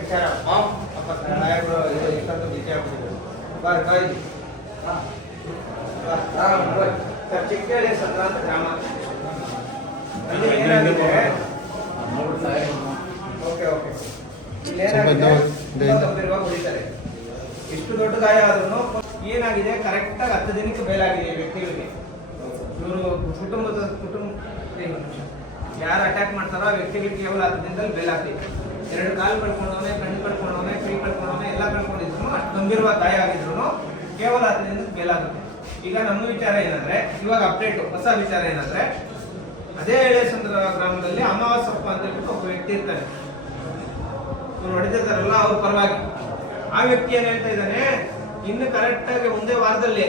ವಿಚಾರ. ಆಗ್ಬಿಟ್ಟಿದ್ರು ಬಾಯ್ ಏನಾಗಿದೆ? Okay okay. ಇಷ್ಟು ದೊಡ್ಡ ಗಾಯ ಆದ್ರೂ ಏನಾಗಿದೆ? ಕರೆಕ್ಟಾಗಿ ಹತ್ತು ದಿನಕ್ಕೆ ಬೇಲಾಗಿದೆ ವ್ಯಕ್ತಿಗಳಿಗೆ. ಇವರು ಕುಟುಂಬದ ಕುಟುಂಬ. ಯಾರು ಅಟ್ಯಾಕ್ ಮಾಡ್ತಾರೋ ಆ ವ್ಯಕ್ತಿಗಳಿಗೆ ಕೇವಲ ಹತ್ತು ದಿನದಲ್ಲಿ ಎರಡು ಕಾಲು ಕಳ್ಕೊಂಡವನೆ, ಕಣ್ಣು ಕಳ್ಕೊಂಡವನೆ, ಕೈ ಕಳ್ಕೊಂಡವನೆ ಎಲ್ಲ ಕಳ್ಕೊಂಡಿದ್ರು, ಅಷ್ಟು ಗಂಭೀರವಾದ ಗಾಯ ಆಗಿದ್ರು ಕೇವಲ ಹತ್ತು ದಿನಕ್ಕೆ ಬೇಲಾಗುತ್ತೆ ಈಗ ನಮ್ಮ ವಿಚಾರ ಏನಂದ್ರೆ, ಇವಾಗ ಅಪ್ಡೇಟ್ ಹೊಸ ವಿಚಾರ ಏನಂದ್ರೆ, ಅದೇ ಎಳೆಸಂದ್ರ ಗ್ರಾಮದಲ್ಲಿ ಅಮಾವಾಸಪ್ಪ ಅಂತ ಹೇಳ್ಬಿಟ್ಟು ಒಬ್ಬ ವ್ಯಕ್ತಿ ಇರ್ತಾನೆ. ಇವ್ರು ಹೊಡೆದಿರ್ತಾರಲ್ಲ, ಅವ್ರ ಪರವಾಗಿ. ಆ ವ್ಯಕ್ತಿ ಏನ್ ಹೇಳ್ತಾ ಇದ್ದಾನೆ, ಇನ್ನು ಕರೆಕ್ಟ್ ಆಗಿ ಒಂದೇ ವಾರದಲ್ಲಿ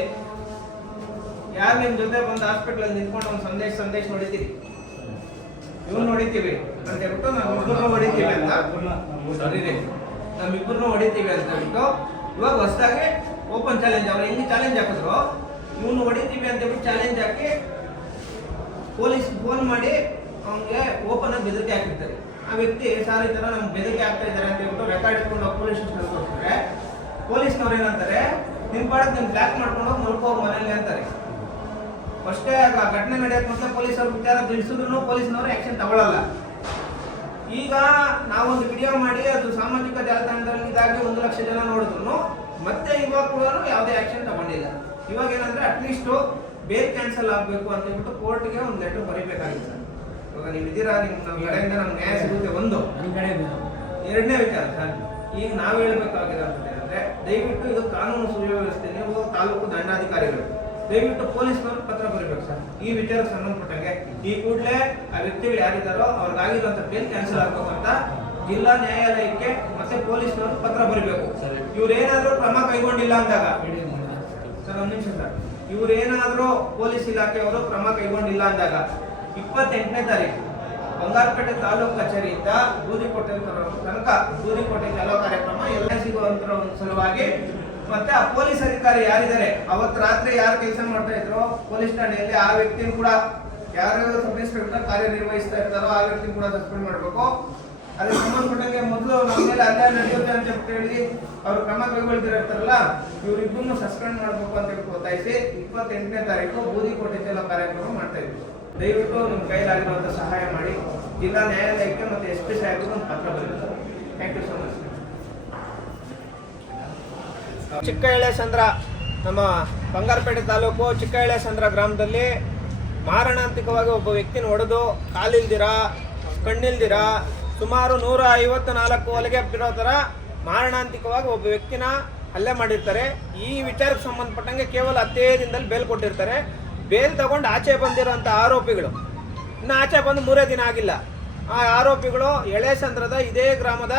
ಯಾರು ನಿಮ್ ಜೊತೆ ಬಂದು ಹಾಸ್ಪಿಟಲ್ ನಿಂತ್ಕೊಂಡು ಒಂದು ಸಂದೇಶ ಸಂದೇಶ ಹೊಡಿತೀರಿ? ಇವ್ನು ಹೊಡಿತೀವಿ ಅಂತ ಹೇಳ್ಬಿಟ್ಟು ನಾವು ಇಬ್ಬರನ್ನು ಹೊಡಿತೀವಿ ಅಂತ. ಸರಿ ರೀ. ನಮ್ಮಿಬ್ಬರನ್ನು ಹೊಡಿತೀವಿ ಅಂತ ಹೇಳ್ಬಿಟ್ಟು ಇವಾಗ ಹೊಸದಾಗಿ ಓಪನ್ ಚಾಲೆಂಜ್ ಅವ್ರು ಹೆಂಗೆ ಚಾಲೆಂಜ್ ಹಾಕಿದ್ರು? ಇವನು ಹೊಡಿತೀವಿ ಅಂತ ಹೇಳ್ಬಿಟ್ಟು ಚಾಲೆಂಜ್ ಹಾಕಿ ಪೊಲೀಸ್ ಫೋನ್ ಮಾಡಿ ಅವನಿಗೆ ಓಪನ್ ಆಗಿ ಬೆದರಿಕೆ ಹಾಕಿರ್ತಾರೆ. ಆ ವ್ಯಕ್ತಿ ಸಾರ್ ಈ ತರ ನಮ್ಗೆ ಬೆದರಿಕೆ ಆಗ್ತಾ ಇದ್ದಾರೆ ಅಂತ ಹೇಳ್ಬಿಟ್ಟು ರೆಕಾರ್ಡ್ ಇಟ್ಕೊಂಡು ಪೊಲೀಸ್ ಸ್ಟೇಷನ್ ಕೊಡ್ತಾರೆ ಪೊಲೀಸ್ನವ್ರು ಏನಂತಾರೆ ನಿಮ್ಮ ಪಾಡಕ್ ನಿಮ್ಮ ಬ್ಲಾಕ್ ಮಾಡ್ಕೊಂಡು ಹೋಗಿ ಮಲ್ಕೋ ಮನೆಯಲ್ಲಿ ಮನೇಲಿ ಅಂತಾರೆ. ಅಷ್ಟೇ ಆ ಘಟನೆ ನಡೆಯಕ್ಕೆ ಮೊದಲೇ ಪೊಲೀಸ್ ಅವ್ರ ವಿಚಾರ ತಿಳಿಸಿದ್ರು ಪೊಲೀಸ್ನವರು ಆಕ್ಷನ್ ತಗೊಳ್ಳಲ್ಲ ಈಗ ನಾವೊಂದು ವಿಡಿಯೋ ಮಾಡಿ ಅದು ಸಾಮಾಜಿಕ ಜಾಲತಾಣದಲ್ಲಿ ಇದಾಗಿ ಒಂದು ಲಕ್ಷ ಜನ ನೋಡಿದ್ರು ಮತ್ತೆ ಇವಾಗ ಕೂಡ ಯಾವುದೇ ಆಕ್ಷನ್ ತಗೊಂಡಿಲ್ಲ. ಇವಾಗ ಏನಂದ್ರೆ ಅಟ್ಲೀಸ್ಟ್ ಬೇಲ್ ಕ್ಯಾನ್ಸಲ್ ಆಗಬೇಕು ಅಂತ ಹೇಳ್ಬಿಟ್ಟು ಕೋರ್ಟ್ಗೆ ಒಂದು ಲೆಟರ್ ಬರೀಬೇಕಾಗಿತ್ತು ಸರ್. ಇವಾಗ ನೀವು ಇದ್ದೀರಾ ನಿಮ್ಮ ಕಡೆಯಿಂದ ನಮ್ಗೆ ನ್ಯಾಯ ಸಿಗುತ್ತೆ ಒಂದು. ಎರಡನೇ ವಿಚಾರ ಸರ್. ಈಗ ನಾವು ಹೇಳ್ಬೇಕಾಗಿರೋದು ಹೇಳಿದ್ರೆ ದಯವಿಟ್ಟು ಇದು ಕಾನೂನು ಸುವ್ಯವಸ್ಥೆ ನೀವು ತಾಲೂಕು ದಂಡಾಧಿಕಾರಿಗಳು. ದಯವಿಟ್ಟು ಪೊಲೀಸ್ನವರು ಪತ್ರ ಬರಬೇಕು ಸರ್. ಈ ವಿಚಾರಕ್ಕೆ ಸಂಬಂಧಪಟ್ಟಂಗೆ ಈ ಕೂಡಲೇ ಆ ವ್ಯಕ್ತಿಗಳು ಯಾರಿದ್ದಾರೋ ಅವ್ರಿಗಾಗಿರುವಂತ ಬೇಲ್ ಕ್ಯಾನ್ಸಲ್ ಆಗ್ಬೇಕಂತ ಅಂತ ಜಿಲ್ಲಾ ನ್ಯಾಯಾಲಯಕ್ಕೆ ಮತ್ತೆ ಪೊಲೀಸ್ನವರು ಪತ್ರ ಬರೀಬೇಕು. ಇವ್ರೇನಾದ್ರೂ ಕ್ರಮ ಕೈಗೊಂಡಿಲ್ಲ ಅಂದಾಗ ಸರ್ ಒಂದ್ ನಿಮಿಷ ಸರ್. ಇವ್ರೇನಾದ್ರೂ ಪೊಲೀಸ್ ಇಲಾಖೆಯವರು ಕ್ರಮ ಕೈಗೊಂಡಿಲ್ಲ ಅಂದಾಗ ಇಪ್ಪತ್ತೆಂಟನೇ ತಾರೀಕು ಬಂಗಾರಪೇಟೆ ತಾಲೂಕು ಕಚೇರಿಯಿಂದ ಬೂದಿಕೋಟೆ ತನಕ ಬೂದಿಕೋಟೆ ಕೆಲವು ಕಾರ್ಯಕ್ರಮ ಎಲ್ಲ ಸಿಗುವಂತ ಒಂದು ಸಲುವಾಗಿ ಮತ್ತೆ ಆ ಪೊಲೀಸ್ ಅಧಿಕಾರಿ ಯಾರಿದ್ದಾರೆ? ಅವತ್ತು ರಾತ್ರಿ ಯಾರು ಕೆಲಸ ಮಾಡ್ತಾ ಇದ್ರು? ಪೊಲೀಸ್ ಠಾಣೆಯಲ್ಲಿ ಆ ವ್ಯಕ್ತಿಯನ್ನು ಕೂಡ ಯಾರು ಸಬ್ ಇನ್ಸ್ಪೆಕ್ಟರ್ ಕಾರ್ಯನಿರ್ವಹಿಸ್ತಾ ಇರ್ತಾರೋ ಆ ವ್ಯಕ್ತಿ ಕೂಡ ಸಸ್ಪೆಂಡ್ ಮಾಡಬೇಕು. ಅದಕ್ಕೆ ಸಂಬಂಧಪಟ್ಟಂಗೆ ಮೊದಲು ನಮ್ಮ ಮೇಲೆ ಅನ್ಯಾಯ ನಡೆಯುತ್ತೆ ಅಂತ ಹೇಳಿ ಅವರು ಕ್ರಮ ಕೈಗೊಳ್ತಿರ್ತಾರಲ್ಲ ಇವರಿಬ್ಬರನ್ನು ಸಸ್ಪೆಂಡ್ ಮಾಡಬೇಕು ಅಂತ ಹೇಳಿ ಒತ್ತಾಯಿಸಿ ಇಪ್ಪತ್ತೆಂಟನೇ ತಾರೀಕು ಬೂದಿಕೋಟೆ ಚಲೋ ಕಾರ್ಯಕ್ರಮ ಮಾಡ್ತಾ ಇದ್ವಿ. ದಯವಿಟ್ಟು ನಿಮ್ಮ ಕೈಲಾಗಿರುವಂಥ ಸಹಾಯ ಮಾಡಿ. ಜಿಲ್ಲಾ ನ್ಯಾಯಾಲಯಕ್ಕೆ ಮತ್ತೆ ಎಸ್ ಪಿ ಸಾಹೇಬರು ಒಂದು ಪತ್ರ ಬರೀತಾರೆ ಥ್ಯಾಂಕ್ ಯು ಸೊ ಮಚ್ ಚಿಕ್ಕ ಎಳೆಸಂದ್ರ ನಮ್ಮ ಬಂಗಾರಪೇಟೆ ತಾಲೂಕು ಚಿಕ್ಕ ಎಳೆಸಂದ್ರ ಗ್ರಾಮದಲ್ಲಿ ಮಾರಣಾಂತಿಕವಾಗಿ ಒಬ್ಬ ವ್ಯಕ್ತಿನ ಹೊಡೆದು ಕಾಲಿಲ್ದಿರ, ಕಣ್ಣಿಲ್ದಿರ ಸುಮಾರು ನೂರ ಐವತ್ತು ನಾಲ್ಕು ಹೊಲಿಗೆ ಬಿಡೋ ಥರ ಮಾರಣಾಂತಿಕವಾಗಿ ಒಬ್ಬ ವ್ಯಕ್ತಿನ ಹಲ್ಲೆ ಮಾಡಿರ್ತಾರೆ. ಈ ವಿಚಾರಕ್ಕೆ ಸಂಬಂಧಪಟ್ಟಂಗೆ ಕೇವಲ ಹತ್ತೇ ದಿನದಲ್ಲಿ ಬೇಲ್ ಕೊಟ್ಟಿರ್ತಾರೆ. ಬೇಲ್ ತಗೊಂಡು ಆಚೆ ಬಂದಿರೋಂಥ ಆರೋಪಿಗಳು. ಇನ್ನು ಆಚೆ ಬಂದು ಮೂರೇ ದಿನ ಆಗಿಲ್ಲ. ಆ ಆರೋಪಿಗಳು ಎಳೆಸಂದ್ರದ ಇದೇ ಗ್ರಾಮದ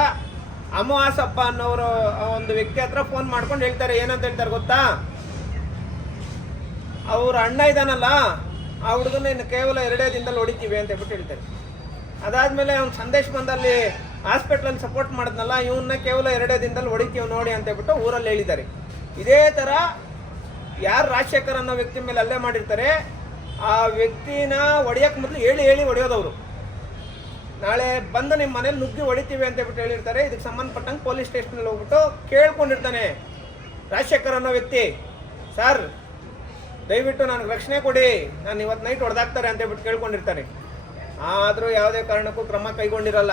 ಅಮಾವಾಸಪ್ಪ ಅನ್ನೋರು ಒಂದು ವ್ಯಕ್ತಿ ಹತ್ರ ಫೋನ್ ಮಾಡ್ಕೊಂಡು ಹೇಳ್ತಾರೆ, ಏನಂತ ಹೇಳ್ತಾರೆ ಗೊತ್ತಾ? ಅವ್ರ ಅಣ್ಣ ಇದಾನಲ್ಲ, ಆ ಹುಡುಗನ ಇನ್ನು ಕೇವಲ ಎರಡೇ ದಿನದಲ್ಲಿ ಹೊಡಿತೀವಿ ಅಂತ ಹೇಳ್ಬಿಟ್ಟು ಹೇಳ್ತಾರೆ. ಅದಾದ್ಮೇಲೆ ಅವ್ನ ಸಂದೇಶ ಬಂದಲ್ಲಿ ಹಾಸ್ಪಿಟ್ಲಲ್ಲಿ ಸಪೋರ್ಟ್ ಮಾಡಿದ್ನಲ್ಲ ಇವನ್ನ ಕೇವಲ ಎರಡೇ ದಿನದಲ್ಲಿ ಹೊಡಿತೀವಿ ನೋಡಿ ಅಂತ ಹೇಳ್ಬಿಟ್ಟು ಊರಲ್ಲಿ ಹೇಳಿದ್ದಾರೆ. ಇದೇ ಥರ ಯಾರು ರಾಜಶೇಖರ್ ಅನ್ನೋ ವ್ಯಕ್ತಿ ಮೇಲೆ ಅಲ್ಲೇ ಮಾಡಿರ್ತಾರೆ, ಆ ವ್ಯಕ್ತಿನ ಹೊಡಿಯಕ್ಕೆ ಮೊದಲು ಹೇಳಿ ಹೇಳಿ ಹೊಡೆಯೋದವರು. ನಾಳೆ ಬಂದು ನಿಮ್ಮ ಮನೇಲಿ ನುಗ್ಗಿ ಹೊಡಿತೀವಿ ಅಂತ ಬಿಟ್ಟು ಹೇಳಿರ್ತಾರೆ. ಇದಕ್ಕೆ ಸಂಬಂಧಪಟ್ಟಂಗೆ ಪೊಲೀಸ್ ಸ್ಟೇಷನಲ್ಲಿ ಹೋಗ್ಬಿಟ್ಟು ಕೇಳ್ಕೊಂಡಿರ್ತಾನೆ ರಾಜಶೇಖರ್ ಅನ್ನೋ ವ್ಯಕ್ತಿ. ಸರ್, ದಯವಿಟ್ಟು ನನಗೆ ರಕ್ಷಣೆ ಕೊಡಿ. ನಾನು ಇವತ್ತು ನೈಟ್ ಹೊಡೆದಾಕ್ತಾರೆ ಅಂತ ಬಿಟ್ಟು ಕೇಳ್ಕೊಂಡಿರ್ತಾನೆ. ಆದರೂ ಯಾವುದೇ ಕಾರಣಕ್ಕೂ ಕ್ರಮ ಕೈಗೊಂಡಿರಲ್ಲ.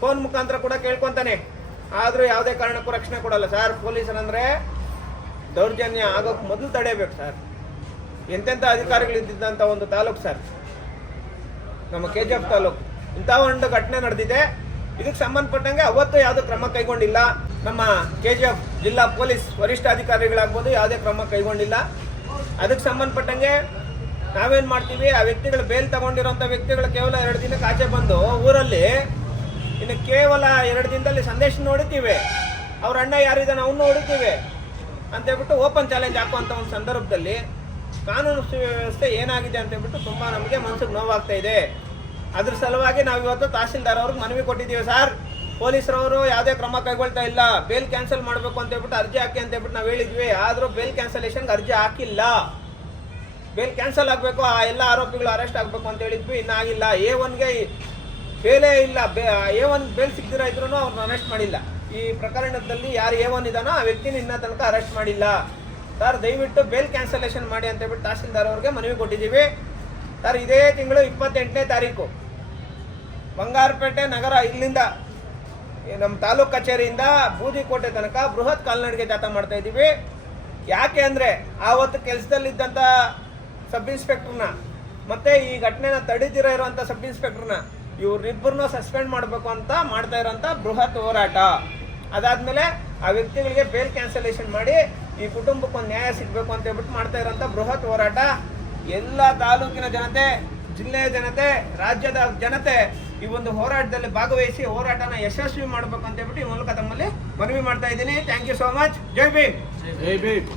ಫೋನ್ ಮುಖಾಂತರ ಕೂಡ ಕೇಳ್ಕೊತಾನೆ. ಆದರೂ ಯಾವುದೇ ಕಾರಣಕ್ಕೂ ರಕ್ಷಣೆ ಕೊಡಲ್ಲ. ಸರ್, ಪೊಲೀಸರಂದ್ರೆ ದೌರ್ಜನ್ಯ ಆಗೋಕ್ಕೆ ಮೊದಲು ತಡೆಯಬೇಕು ಸರ್. ಎಂತೆಂಥ ಅಧಿಕಾರಿಗಳಿದ್ದಂಥ ಒಂದು ತಾಲೂಕು ಸರ್. ನಮ್ಮ ಕೆ ಜಿ ಎಫ್ ತಾಲೂಕು. ಇಂಥ ಒಂದು ಘಟನೆ ನಡೆದಿದೆ. ಇದಕ್ಕೆ ಸಂಬಂಧಪಟ್ಟಂಗೆ ಅವತ್ತು ಯಾವುದೇ ಕ್ರಮ ಕೈಗೊಂಡಿಲ್ಲ. ನಮ್ಮ ಕೆ ಜಿ ಎಫ್ ಜಿಲ್ಲಾ ಪೊಲೀಸ್ ವರಿಷ್ಠಾಧಿಕಾರಿಗಳಾಗ್ಬೋದು ಯಾವುದೇ ಕ್ರಮ ಕೈಗೊಂಡಿಲ್ಲ. ಅದಕ್ಕೆ ಸಂಬಂಧಪಟ್ಟಂಗೆ ನಾವೇನು ಮಾಡ್ತೀವಿ, ಆ ವ್ಯಕ್ತಿಗಳು ಬೇಲ್ ತಗೊಂಡಿರೋಂಥ ವ್ಯಕ್ತಿಗಳು ಕೇವಲ ಎರಡು ದಿನಕ್ಕೆ ಆಚೆ ಬಂದು ಊರಲ್ಲಿ ಇನ್ನು ಕೇವಲ ಎರಡು ದಿನದಲ್ಲಿ ಸಂದೇಶ ನೋಡಿತೀವಿ ಅವ್ರ ಅಣ್ಣ ಯಾರಿದ್ದಾನೆ ಅವನು ಅಂತ ಹೇಳ್ಬಿಟ್ಟು ಓಪನ್ ಚಾಲೆಂಜ್ ಹಾಕುವಂಥ ಒಂದು ಸಂದರ್ಭದಲ್ಲಿ ಕಾನೂನು ಸುವ್ಯವಸ್ಥೆ ಏನಾಗಿದೆ ಅಂತ ಹೇಳ್ಬಿಟ್ಟು ತುಂಬ ನಮಗೆ ಮನಸ್ಸಿಗೆ ನೋವಾಗ್ತಾ ಇದೆ. ಅದ್ರ ಸಲುವಾಗಿ ನಾವು ಇವತ್ತು ತಹಸೀಲ್ದಾರ್ ಅವ್ರಿಗೆ ಮನವಿ ಕೊಟ್ಟಿದ್ದೀವಿ ಸರ್. ಪೊಲೀಸರವರು ಯಾವುದೇ ಕ್ರಮ ಕೈಗೊಳ್ತಾ ಇಲ್ಲ. ಬೇಲ್ ಕ್ಯಾನ್ಸಲ್ ಮಾಡಬೇಕು ಅಂತ ಹೇಳ್ಬಿಟ್ಟು ಅರ್ಜಿ ಹಾಕಿ ಅಂತ ಹೇಳ್ಬಿಟ್ಟು ನಾವು ಹೇಳಿದ್ವಿ. ಆದರೂ ಬೇಲ್ ಕ್ಯಾನ್ಸಲೇಷನ್ಗೆ ಅರ್ಜಿ ಹಾಕಿಲ್ಲ. ಬೇಲ್ ಕ್ಯಾನ್ಸಲ್ ಆಗಬೇಕು, ಆ ಎಲ್ಲ ಆರೋಪಿಗಳು ಅರೆಸ್ಟ್ ಆಗಬೇಕು ಅಂತ ಹೇಳಿದ್ವಿ. ಇನ್ನಾಗಿಲ್ಲ ಎ ಒನ್ಗೆ ಬೇಲೇ ಇಲ್ಲ. ಬೇ, ಎ ಒನ್ ಬೇಲ್ ಸಿಕ್ತಿರೋ ಇದ್ರೂ ಅವ್ರನ್ನ ಅರೆಸ್ಟ್ ಮಾಡಿಲ್ಲ. ಈ ಪ್ರಕರಣದಲ್ಲಿ ಯಾರು ಎ ಒನ್ ಇದಾನೋ ಆ ವ್ಯಕ್ತಿನ ಇನ್ನ ತನಕ ಅರೆಸ್ಟ್ ಮಾಡಿಲ್ಲ. ಸರ್, ದಯವಿಟ್ಟು ಬೇಲ್ ಕ್ಯಾನ್ಸಲೇಷನ್ ಮಾಡಿ ಅಂತ ಹೇಳ್ಬಿಟ್ಟು ತಹಸೀಲ್ದಾರ್ ಅವ್ರಿಗೆ ಮನವಿ ಕೊಟ್ಟಿದ್ದೀವಿ. ಸರ್, ಇದೇ ತಿಂಗಳು ಇಪ್ಪತ್ತೆಂಟನೇ ತಾರೀಕು. ಬಂಗಾರಪೇಟೆ ನಗರ ಇಲ್ಲಿಂದ ನಮ್ಮ ತಾಲೂಕ್ ಕಚೇರಿಯಿಂದ ಬೂದಿಕೋಟೆ ತನಕ ಬೃಹತ್ ಕಾಲ್ನಡಿಗೆ ಜಾಥಾ ಮಾಡ್ತಾ ಇದ್ದೀವಿ. ಯಾಕೆ ಅಂದರೆ ಆವತ್ತು ಕೆಲಸದಲ್ಲಿದ್ದಂಥ ಸಬ್ ಇನ್ಸ್ಪೆಕ್ಟರ್ನ, ಮತ್ತೆ ಈ ಘಟನೆನ ತಡೀದಿರೋ ಇರುವಂಥ ಸಬ್ ಇನ್ಸ್ಪೆಕ್ಟರ್ನ ಇವ್ರಿಬ್ಬರನ್ನ ಸಸ್ಪೆಂಡ್ ಮಾಡಬೇಕು ಅಂತ ಮಾಡ್ತಾ ಇರೋಂಥ ಬೃಹತ್ ಹೋರಾಟ. ಅದಾದ್ಮೇಲೆ ಆ ವ್ಯಕ್ತಿಗಳಿಗೆ ಬೇಲ್ ಕ್ಯಾನ್ಸಲೇಷನ್ ಮಾಡಿ ಈ ಕುಟುಂಬಕ್ಕೆ ಒಂದು ನ್ಯಾಯ ಸಿಗಬೇಕು ಅಂತ ಹೇಳ್ಬಿಟ್ಟು ಮಾಡ್ತಾ ಇರೋಂಥ ಬೃಹತ್ ಹೋರಾಟ. ಎಲ್ಲ ತಾಲೂಕಿನ ಜನತೆ ಜಿಲ್ಲೆಯ ಜನತೆ, ರಾಜ್ಯದ ಜನತೆ ಈ ಒಂದು ಹೋರಾಟದಲ್ಲಿ ಭಾಗವಹಿಸಿ ಹೋರಾಟನ ಯಶಸ್ವಿ ಮಾಡಬೇಕು ಅಂತ ಹೇಳ್ಬಿಟ್ಟು ಈ ಮೂಲಕ ತಮ್ಮಲ್ಲಿ ಮನವಿ ಮಾಡ್ತಾ ಇದ್ದೀನಿ. Thank you so much Jai Bhim. Jai Bhim.